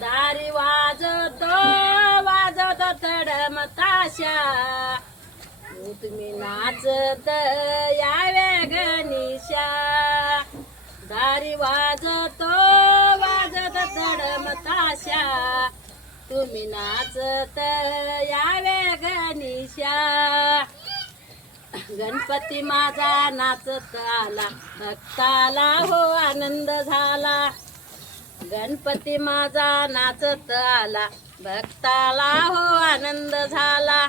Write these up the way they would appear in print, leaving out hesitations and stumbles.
दारी वाजतो वाजतो तडम ताशा तुम्ही नाचत यावे गणेशा दारी वाजतो वाजत तडम ताशा तुम्ही नाचत यावे गणेशा गणपती माझा नाचत आला भक्ताला हो आनंद झाला गणपती माझा नाचत आला भक्ताला हो आनंद झाला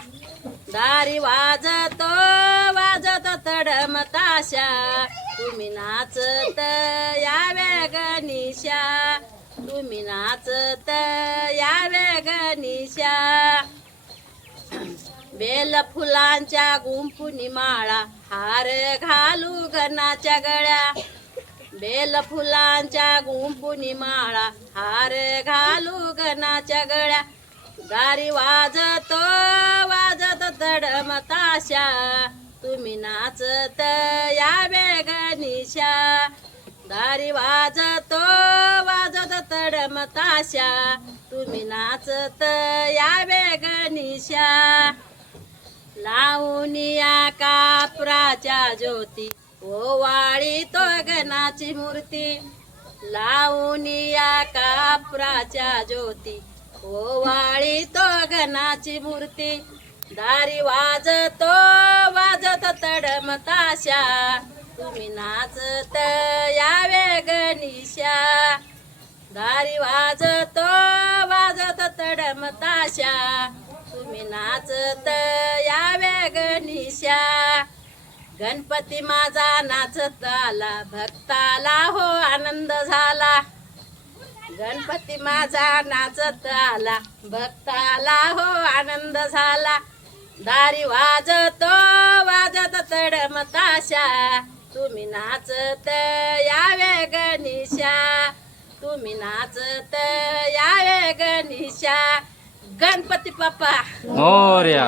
दारी वाजतो वाजत तडम ताशा तुम्ही नाचत यावे गणेशा तुम्ही नाचत यावे गणेशा बेल फुलांच्या गुंफुनी माळा हार घालू गणाच्या गळ्या बेल फुलांच्या गुंफुनी माळा हार घालू गणाच्या गळ्या दारी वाजतो वाजत तडम ताशा तुम्ही नाचत यावे गणेशा दारी वाजतो वाजत तडम ताशा तुम्ही नाचत यावे गणेशा लावूनिया कापराच्या ज्योती ओवाळी तो गणाची मूर्ती लावूनिया कापराच्या ज्योती ओवाळी तो गणाची मूर्ती दारी वाजतो वाजत तडम ताशा तुम्ही नाचत यावे गणेशा दारी वाजतो वाजत तडम ताशा तुम्ही नाचत यावे गणेशा गणपती माझा नाचत आला भक्ताला हो आनंद झाला गणपती माझा नाचत आला भक्ताला हो आनंद झाला दारी वाजतो वाजत तडम ताशा तुम्ही नाचत यावे गणेशा तुम्ही नाचत यावे गणेशा गणपती बाप्पा मोरया.